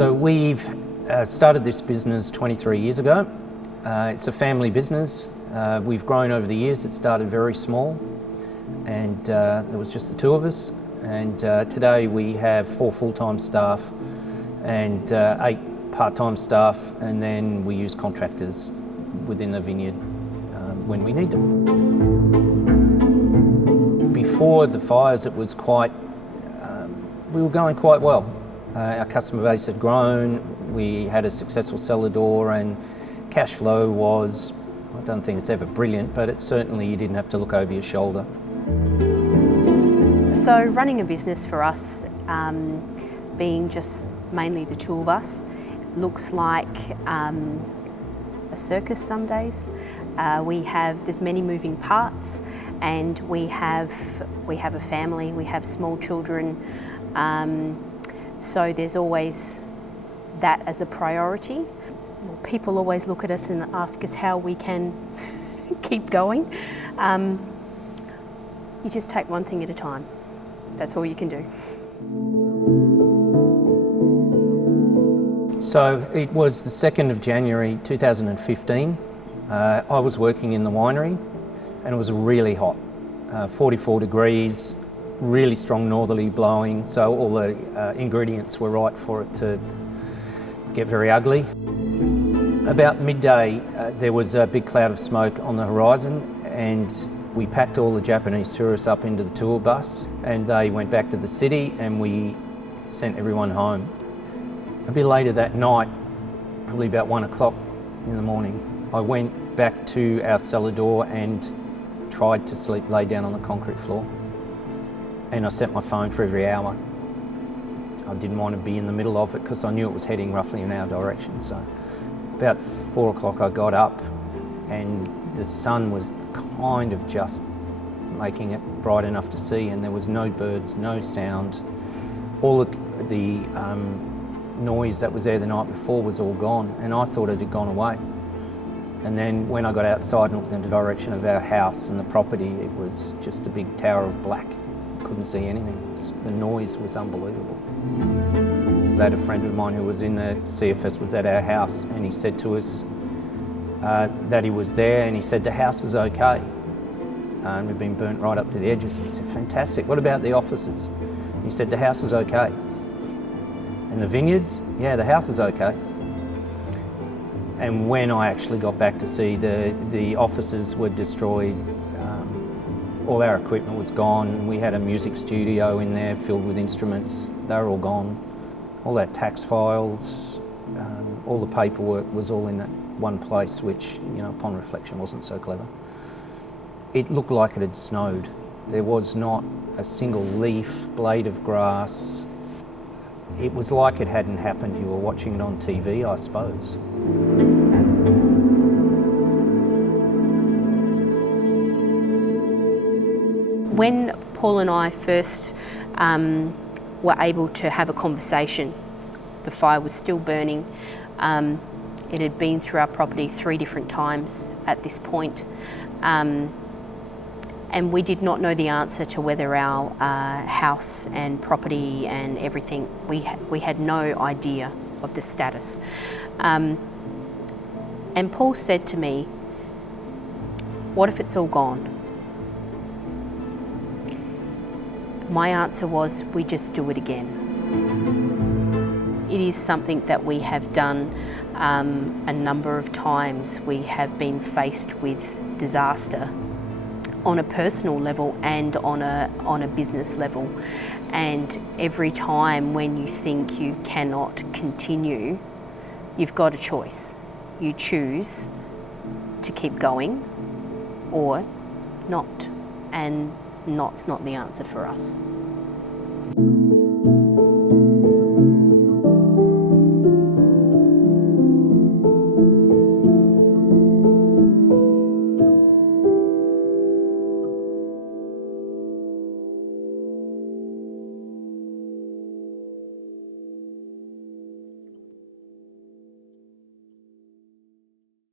So we've started this business 23 years ago. It's a family business. We've grown over the years. It started very small and there was just the two of us. And today we have 4 full-time staff and 8 part-time staff, and then we use contractors within the vineyard when we need them. Before the fires, it was we were going quite well. Our customer base had grown, we had a successful cellar door, and cash flow was, I don't think it's ever brilliant, but it's certainly you didn't have to look over your shoulder. So running a business for us, being just mainly the two of us, looks like a circus some days. There's many moving parts, and we have a family, we have small children, so there's always that as a priority. People always look at us and ask us how we can keep going. You just take one thing at a time. That's all you can do. So it was the 2nd of January 2015. I was working in the winery and it was really hot, 44 degrees, really strong northerly blowing, so all the ingredients were right for it to get very ugly. About midday there was a big cloud of smoke on the horizon, and we packed all the Japanese tourists up into the tour bus and they went back to the city, and we sent everyone home. A bit later that night, probably about 1 o'clock in the morning, I went back to our cellar door and tried to sleep, lay down on the concrete floor. And I set my phone for every hour. I didn't want to be in the middle of it because I knew it was heading roughly in our direction. So about 4 o'clock I got up and the sun was kind of just making it bright enough to see, and there was no birds, no sound. All the noise that was there the night before was all gone, and I thought it had gone away. And then when I got outside and looked in the direction of our house and the property, it was just a big tower of black. Couldn't see anything. The noise was unbelievable. I had a friend of mine who was in the CFS, was at our house, and he said to us that he was there, and he said the house is okay. We've been burnt right up to the edges. He said, fantastic, what about the offices? He said the house is okay. And the vineyards, yeah, the house is okay. And when I actually got back to see, the offices were destroyed. All our equipment was gone. We had a music studio in there filled with instruments. They were all gone. All our tax files, all the paperwork was all in that one place, which, you know, upon reflection wasn't so clever. It looked like it had snowed. There was not a single leaf, blade of grass. It was like it hadn't happened. You were watching it on TV, I suppose. When Paul and I first were able to have a conversation, the fire was still burning. It had been through our property 3 different times at this point. And we did not know the answer to whether our house and property and everything, we had no idea of the status. And Paul said to me, what if it's all gone? My answer was, we just do it again. It is something that we have done a number of times. We have been faced with disaster on a personal level and on a business level. And every time when you think you cannot continue, you've got a choice. You choose to keep going or not. And not's not the answer for us.